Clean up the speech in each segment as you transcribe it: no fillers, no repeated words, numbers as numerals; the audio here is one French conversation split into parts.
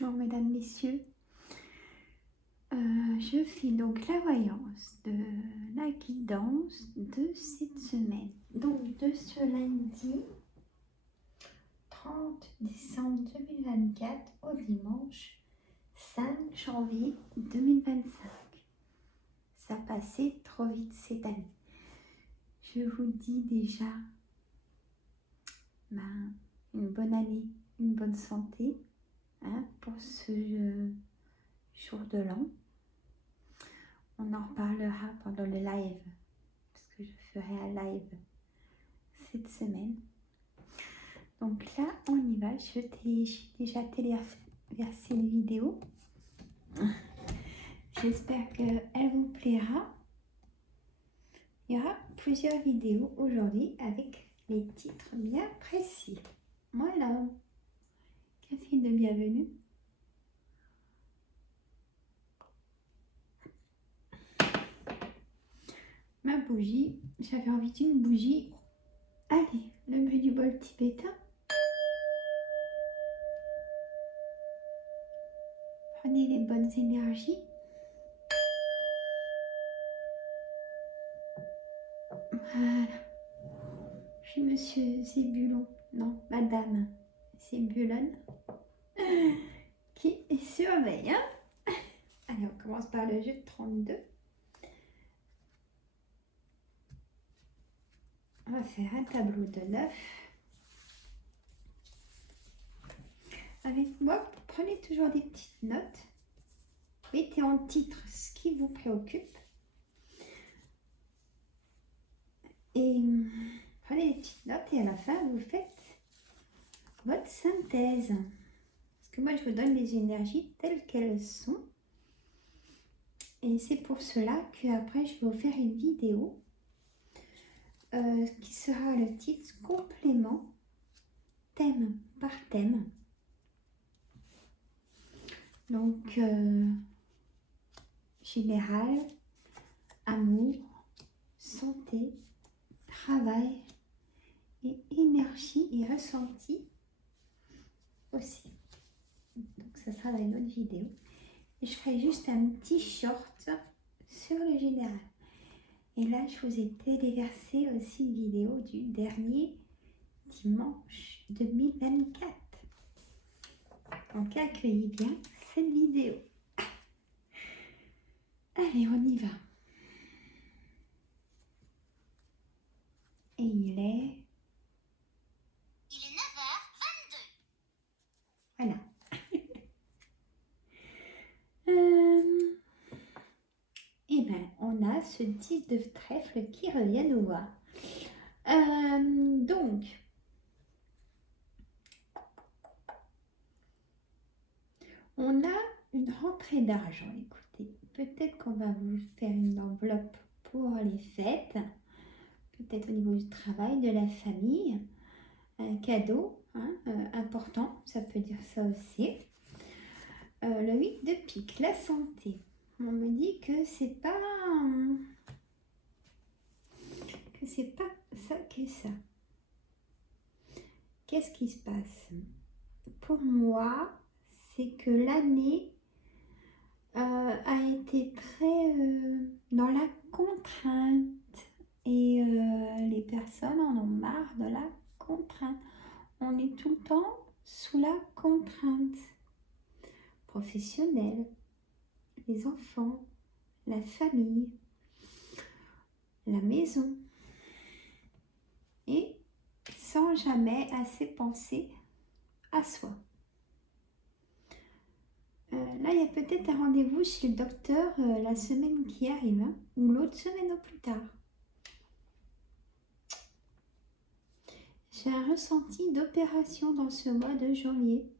Bonjour mesdames, messieurs. Je fais donc la voyance de la guidance de cette semaine. Donc de ce lundi 30 décembre 2024 au dimanche 5 janvier 2025. Ça passait trop vite cette année. Je vous dis déjà une bonne année, une bonne santé pour ce jour de l'an. On en reparlera pendant le live, parce que je ferai un live cette semaine. Donc là, on y va. J'ai déjà téléversé une vidéo. J'espère qu'elle vous plaira. Il y aura plusieurs vidéos aujourd'hui avec les titres bien précis. Voilà. Café de bienvenue. Ma bougie, j'avais envie d'une bougie. Allez, le bruit du bol tibétain. Prenez les bonnes énergies. Voilà. J'ai monsieur Zébulon, non, madame Zébulon, qui surveille. Allez, on commence par le jeu de 32. On va faire un tableau de 9. Avec moi, prenez toujours des petites notes. Mettez en titre ce qui vous préoccupe. Et prenez des petites notes et à la fin, vous faites votre synthèse. Parce que moi, je vous donne les énergies telles qu'elles sont. Et c'est pour cela qu'après, je vais vous faire une vidéo qui sera le titre complément, thème par thème. Donc, général, amour, santé, travail et énergie et ressenti aussi. Donc, ça sera dans une autre vidéo. Et je ferai juste un petit short sur le général. Et là, je vous ai téléversé aussi une vidéo du dernier dimanche 2024. Donc, accueillez bien cette vidéo. Allez, on y va. Et il est 9h22. Voilà. Et bien, on a ce 10 de trèfle qui revient nous voir. Donc, on a une rentrée d'argent. Écoutez, peut-être qu'on va vous faire une enveloppe pour les fêtes, peut-être au niveau du travail, de la famille, un cadeau important, ça peut dire ça aussi. Le 8 de pique, la santé. On me dit que c'est pas ça que ça. Qu'est-ce qui se passe? Pour moi, c'est que l'année a été très dans la contrainte et les personnes en ont marre de la contrainte. On est tout le temps sous la contrainte professionnelle, les enfants, la famille, la maison, et sans jamais assez penser à soi. Là, il y a peut-être un rendez-vous chez le docteur la semaine qui arrive, ou l'autre semaine au plus tard. J'ai un ressenti d'opération dans ce mois de janvier.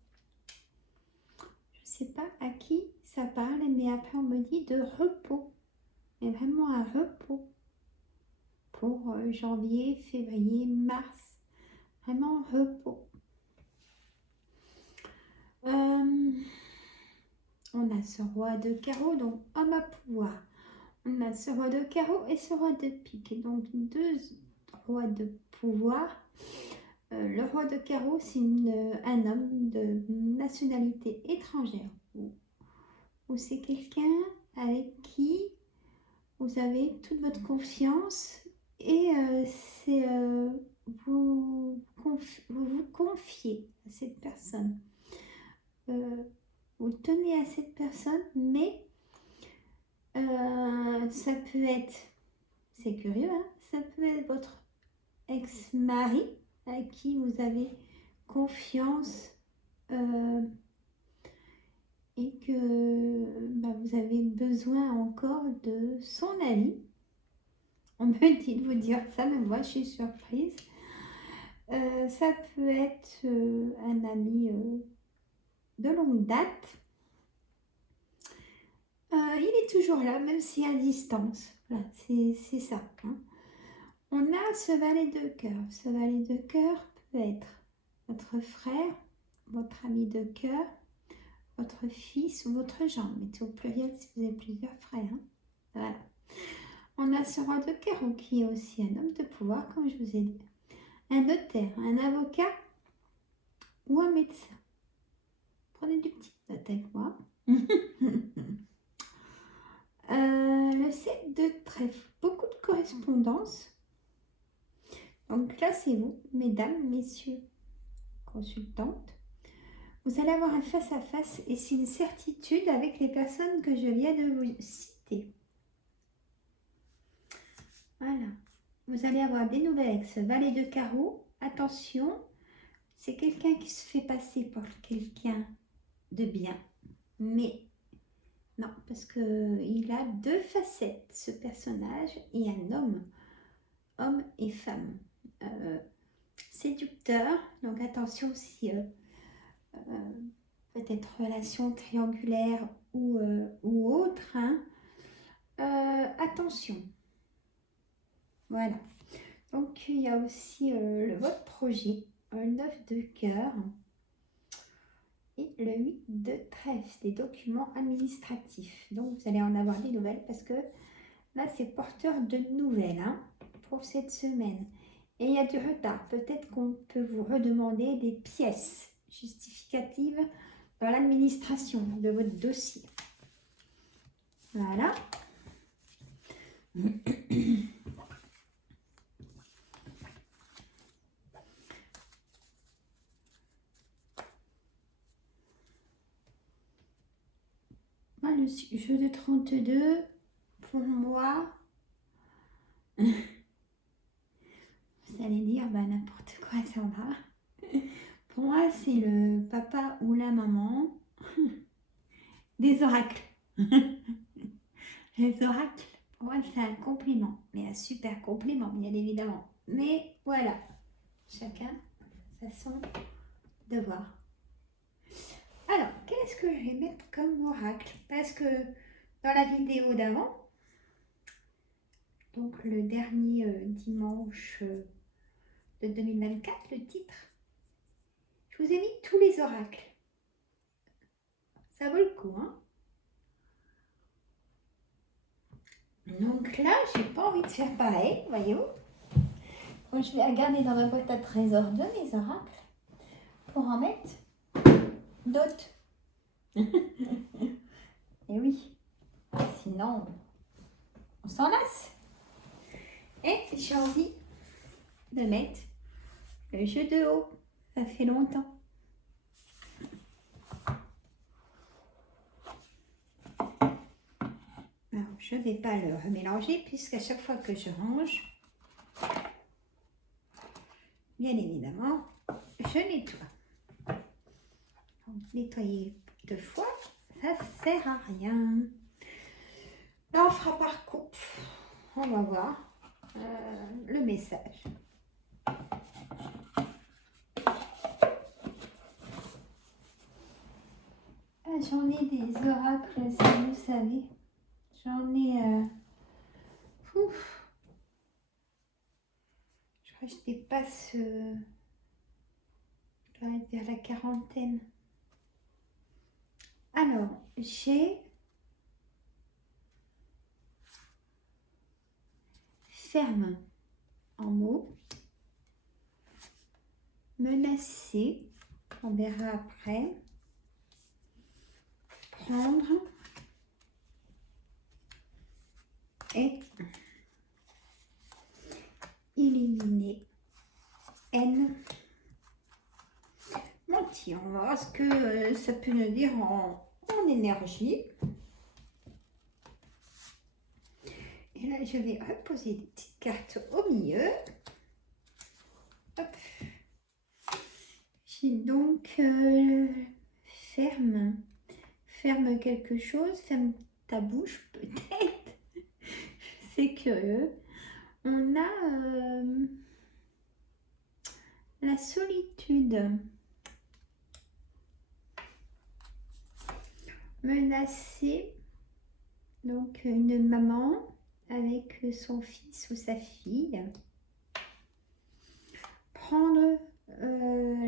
Je ne sais pas à qui ça parle, mais après on me dit de repos. Mais vraiment un repos pour janvier, février, mars. Vraiment repos. On a ce roi de carreau, donc homme à pouvoir. On a ce roi de carreau et ce roi de pique. Donc deux rois de pouvoir Le roi de carreau, c'est un homme de nationalité étrangère. Ou c'est quelqu'un avec qui vous avez toute votre confiance et vous vous confiez à cette personne. Vous tenez à cette personne, mais ça peut être, c'est curieux, hein, ça peut être votre ex-mari à qui vous avez confiance et que vous avez besoin encore de son avis. On me dit de vous dire ça, mais moi je suis surprise. Ça peut être un ami de longue date. Il est toujours là, même si à distance. Voilà, c'est ça. Hein. On a ce valet de cœur. Ce valet de cœur peut être votre frère, votre ami de cœur, votre fils ou votre gendre. Mettez au pluriel si vous avez plusieurs frères. Hein. Voilà. On a ce roi de cœur qui est aussi un homme de pouvoir, comme je vous ai dit. Un notaire, un avocat ou un médecin. Prenez du petit note avec moi. Le 7 de trèfle, beaucoup de correspondance. Donc là, c'est vous, mesdames, messieurs, consultantes. Vous allez avoir un face-à-face et c'est une certitude avec les personnes que je viens de vous citer. Voilà. Vous allez avoir des nouvelles avec ce valet de carreau. Attention, c'est quelqu'un qui se fait passer pour quelqu'un de bien. Mais non, parce qu'il a deux facettes, ce personnage, et un homme et femme. Séducteur, donc attention si peut-être relation triangulaire ou autre. Hein. Attention. Voilà. Donc il y a aussi votre projet, un 9 de cœur et le 8 de trèfle, des documents administratifs. Donc vous allez en avoir des nouvelles parce que là c'est porteur de nouvelles hein, pour cette semaine. Et il y a du retard. Peut-être qu'on peut vous redemander des pièces justificatives dans l'administration de votre dossier. Voilà. Voilà, le jeu de 32, pour moi, vous allez dire n'importe quoi ça va. Pour moi, c'est le papa ou la maman des oracles. Les oracles, pour moi, c'est un compliment. Mais un super compliment, bien évidemment. Mais voilà, chacun sa façon de voir. Alors, qu'est-ce que je vais mettre comme oracle? Parce que dans la vidéo d'avant, donc le dernier dimanche de 2024, le titre, je vous ai mis tous les oracles. Ça vaut le coup, hein? Donc là, j'ai pas envie de faire pareil, voyez-vous. Donc, je vais regarder dans ma boîte à trésors de mes oracles pour en mettre d'autres. Et oui, sinon, on s'en lasse. Et j'ai envie de mettre le jeu de haut. Ça fait longtemps. Alors, je ne vais pas le remélanger puisqu'à chaque fois que je range, bien évidemment, je nettoie. Donc, nettoyer 2 fois, ça ne sert à rien. Là, on fera par coupe. On va voir le message. Ah, j'en ai des oracles, si vous savez. J'en ai... Je crois que je dépasse... je dois être vers la quarantaine. Alors, j'ai... Ferme en mots. menacer, on verra après, prendre et éliminer, haine, mentir. On va voir ce que ça peut nous dire en énergie. Et là, je vais reposer des petites cartes au milieu. Hop. J'ai donc ferme quelque chose, ferme ta bouche peut-être. C'est curieux. On a la solitude, menacée, donc une maman avec son fils ou sa fille, prendre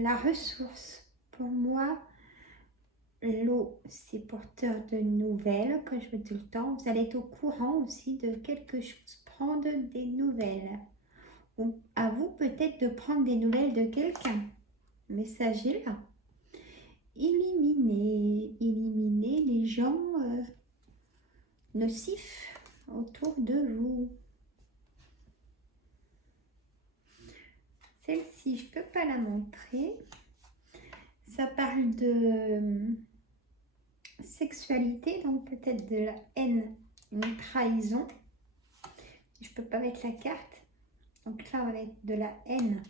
la ressource. Pour moi, l'eau, c'est porteur de nouvelles, comme je vous dis tout le temps. Vous allez être au courant aussi de quelque chose, prendre des nouvelles. Ou à vous peut-être de prendre des nouvelles de quelqu'un. Message est là. Éliminer les gens nocifs autour de vous. Celle-ci, je ne peux pas la montrer. Ça parle de sexualité, donc peut-être de la haine, une trahison. Je ne peux pas mettre la carte. Donc là, on va être de la haine.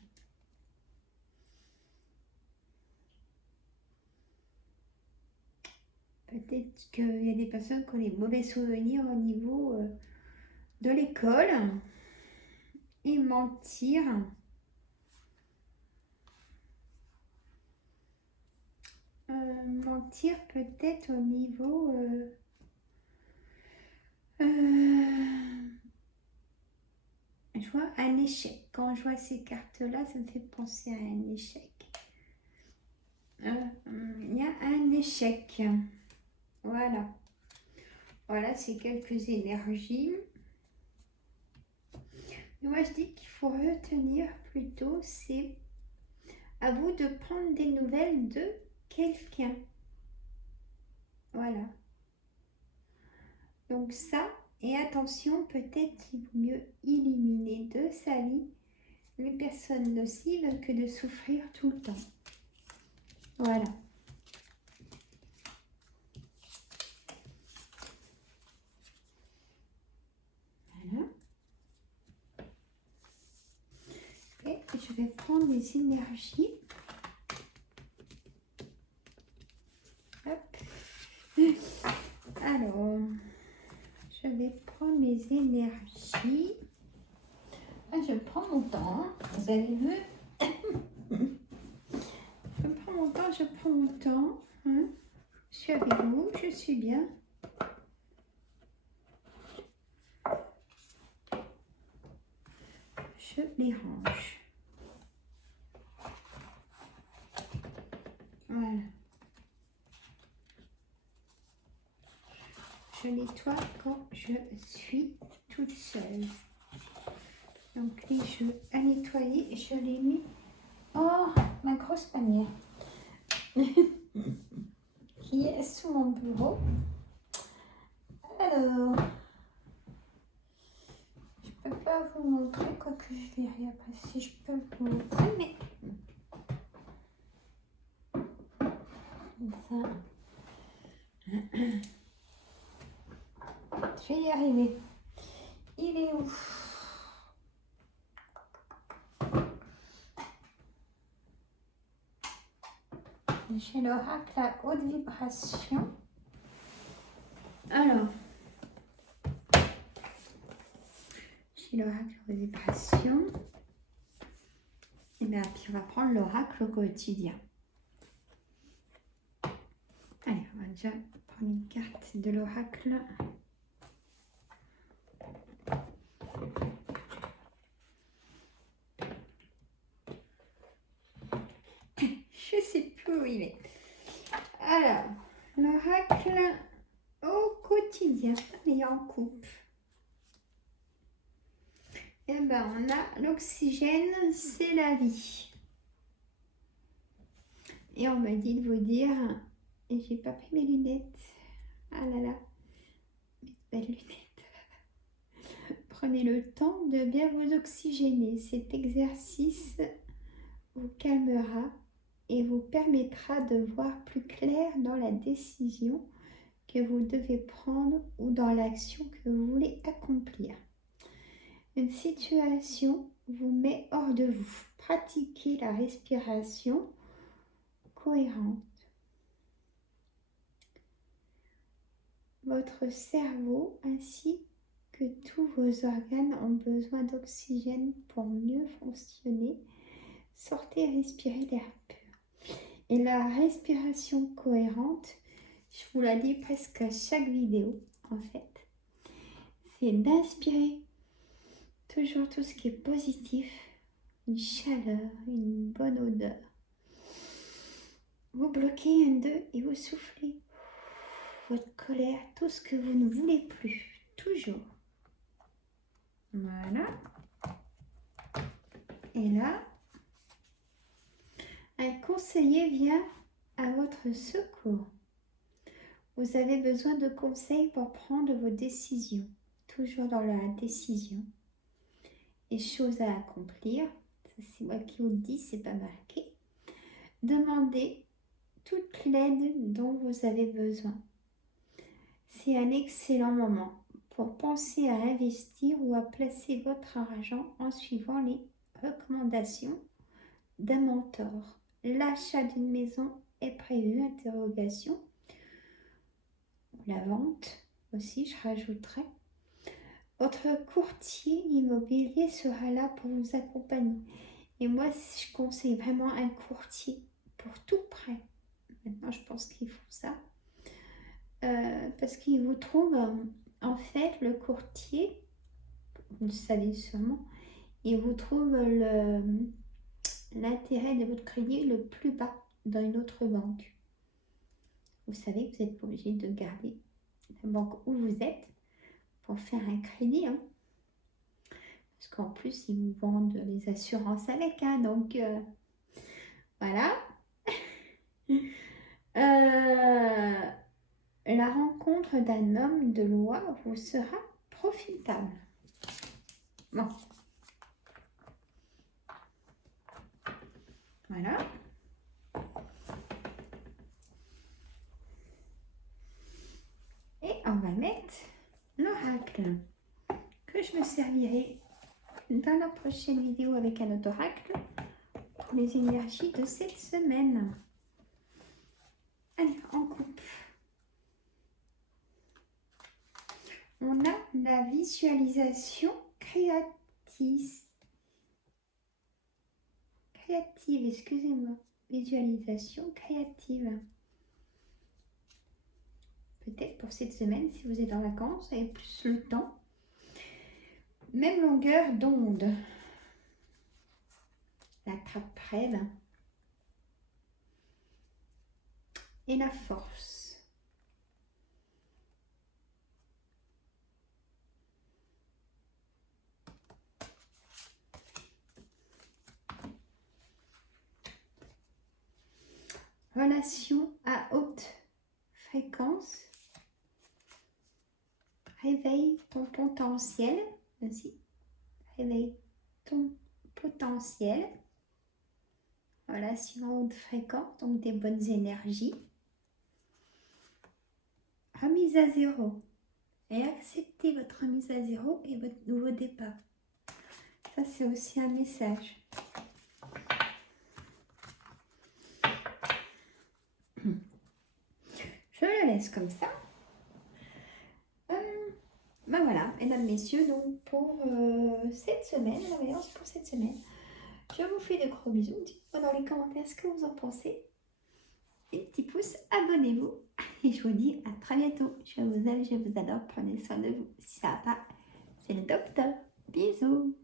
Peut-être qu'il y a des personnes qui ont des mauvais souvenirs au niveau de l'école. Et mentir. Mentir peut-être au niveau... je vois un échec. Quand je vois ces cartes-là, ça me fait penser à un échec. Il y a un échec. Voilà. Voilà, c'est quelques énergies. Mais moi, je dis qu'il faut retenir plutôt, c'est à vous de prendre des nouvelles de quelqu'un. Voilà. Donc ça, et attention, peut-être qu'il vaut mieux éliminer de sa vie les personnes nocives que de souffrir tout le temps. Voilà. Voilà. Et je vais prendre les énergies. Hop. Alors, je vais prendre mes énergies. Ah, je prends mon temps, hein. Vous avez vu. Je prends mon temps, hein. Je suis avec vous, je suis bien. Je les range. Voilà. Je nettoie quand je suis toute seule. Donc les jeux à nettoyer, je les mets hors ma grosse panière qui est sous mon bureau. Alors, je peux pas vous montrer, quoique je verrai après si je peux vous montrer, mais ça, je vais y arriver. Il est où? J'ai l'oracle à haute vibration. Alors, j'ai l'oracle à haute vibration. Et bien, puis on va prendre l'oracle au quotidien. Allez, on va déjà prendre une carte de l'oracle. Je sais plus où il est. Alors, l'oracle au quotidien, mais en coupe. Et ben, on a l'oxygène, c'est la vie. Et on me dit de vous dire, et j'ai pas pris mes lunettes. Ah là là, mes belles lunettes. Prenez le temps de bien vous oxygéner. Cet exercice vous calmera et vous permettra de voir plus clair dans la décision que vous devez prendre ou dans l'action que vous voulez accomplir. Une situation vous met hors de vous. Pratiquez la respiration cohérente. Votre cerveau ainsi que tous vos organes ont besoin d'oxygène pour mieux fonctionner. Sortez et respirez l'air pur. Et la respiration cohérente, je vous la dis presque à chaque vidéo en fait, c'est d'inspirer toujours tout ce qui est positif, une chaleur, une bonne odeur. Vous bloquez un, deux et vous soufflez votre colère, tout ce que vous ne voulez plus, toujours. Voilà. Et là, un conseiller vient à votre secours. Vous avez besoin de conseils pour prendre vos décisions, toujours dans la décision. Et choses à accomplir, ça c'est moi qui vous le dis, c'est pas marqué. Demandez toute l'aide dont vous avez besoin. C'est un excellent moment pour penser à investir ou à placer votre argent en suivant les recommandations d'un mentor. L'achat d'une maison est prévu, interrogation. La vente aussi, je rajouterai. Votre courtier immobilier sera là pour vous accompagner. Et moi, je conseille vraiment un courtier pour tout prêt. Maintenant, je pense qu'ils font ça. Parce qu'il vous trouve, en fait, le courtier, vous le savez sûrement, il vous trouve l'intérêt de votre crédit le plus bas dans une autre banque. Vous savez que vous n'êtes pas obligé de garder la banque où vous êtes pour faire un crédit. Hein. Parce qu'en plus, ils vous vendent les assurances avec. Hein, donc, voilà. La rencontre d'un homme de loi vous sera profitable. Bon. Voilà. Et on va mettre l'oracle que je me servirai dans la prochaine vidéo avec un autre oracle pour les énergies de cette semaine. Allez, on coupe. On a la visualisation créative, excusez-moi, visualisation créative. Peut-être pour cette semaine, si vous êtes en vacances, et plus le temps. Même longueur d'onde. La trappe rêve. Et la force. Relation à haute fréquence. Réveille ton potentiel. Vas-y. Réveille ton potentiel. Relation à haute fréquence, donc des bonnes énergies. Remise à zéro. Et acceptez votre remise à zéro et votre nouveau départ. Ça, c'est aussi un message. Je le laisse comme ça. Ben voilà, mesdames, messieurs, donc pour cette semaine, la voyance pour cette semaine, je vous fais de gros bisous. Dites-moi dans les commentaires ce que vous en pensez. Et petits pouces, abonnez-vous. Et je vous dis à très bientôt. Je vous aime, je vous adore. Prenez soin de vous. Si ça va pas, c'est le docteur. Bisous.